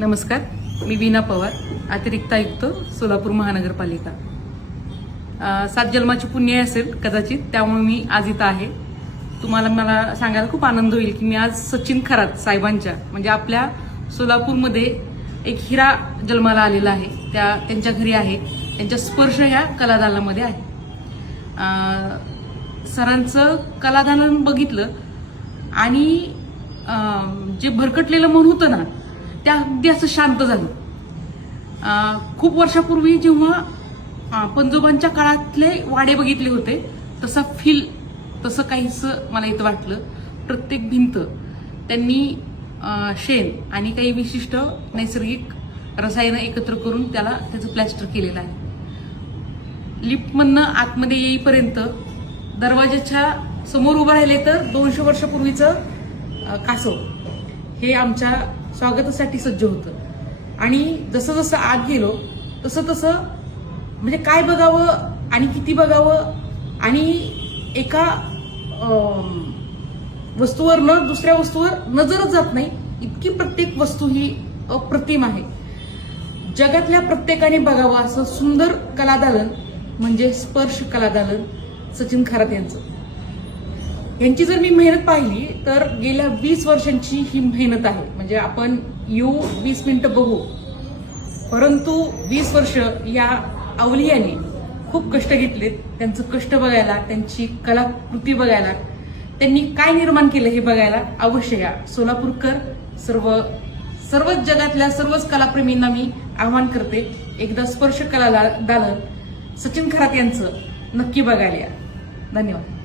नमस्कार, मी वीणा पवार, अतिरिक्त आयुक्त सोलापूर महानगरपालिका। 7 जन्माची पुण्य असेल कदाचित, त्यामुळे मी आज इथं आहे। तुम्हाला मला सांगायला खूप आनंद होईल की मी आज सचिन खरात साहेबांच्या म्हणजे आपल्या सोलापूरमध्ये एक हिरा जन्माला आलेला आहे, त्यांच्या घरी आहे। त्यांच्या स्पर्श ह्या कलादालनामध्ये आहे। सरांचं कलादालन बघितलं आणि जे भरकटलेलं मन होतं ना, त्या अगदी असं शांत झालं। खूप वर्षापूर्वी जेव्हा पंजोबांच्या काळातले वाडे बघितले होते तसा फील तसं काहीच मला इथं वाटलं। प्रत्येक भिंत त्यांनी शेण आणि काही विशिष्ट नैसर्गिक रसायनं एकत्र करून त्याचं प्लॅस्टर केलेलं आहे। लिफ्टमधनं आतमध्ये येईपर्यंत दरवाजाच्या समोर उभं राहिले तर 200 वर्षापूर्वीचं कासव हे आमच्या स्वागतासाठी सज्ज होतं। आणि जसं जसं आत गेलो तसं तसं म्हणजे काय बघावं आणि किती बघावं, आणि एका वस्तूवर दुसऱ्या वस्तूवर नजरच जात नाही, इतकी प्रत्येक वस्तू ही अप्रतिम आहे। जगातल्या प्रत्येकाने बघावं असं सुंदर कलादालन म्हणजे स्पर्श कलादालन सचिन खरात यांची जर मी मेहनत पाहिली तर गेल्या 20 वर्षांची ही मेहनत आहे। म्हणजे आपण येऊ 20 मिनिटं बघू, परंतु 20 वर्ष या अवलियाने खूप कष्ट घेतलेत। त्यांचं कष्ट बघायला, त्यांची कलाकृती बघायला, त्यांनी काय निर्माण केलं हे बघायला अवश्य या। सोलापूरकर सर्वच जगातल्या सर्वच कलाप्रेमींना मी आवाहन करते, एकदा स्पर्श कलादालन सचिन खरात यांचं नक्की बघायला या। धन्यवाद।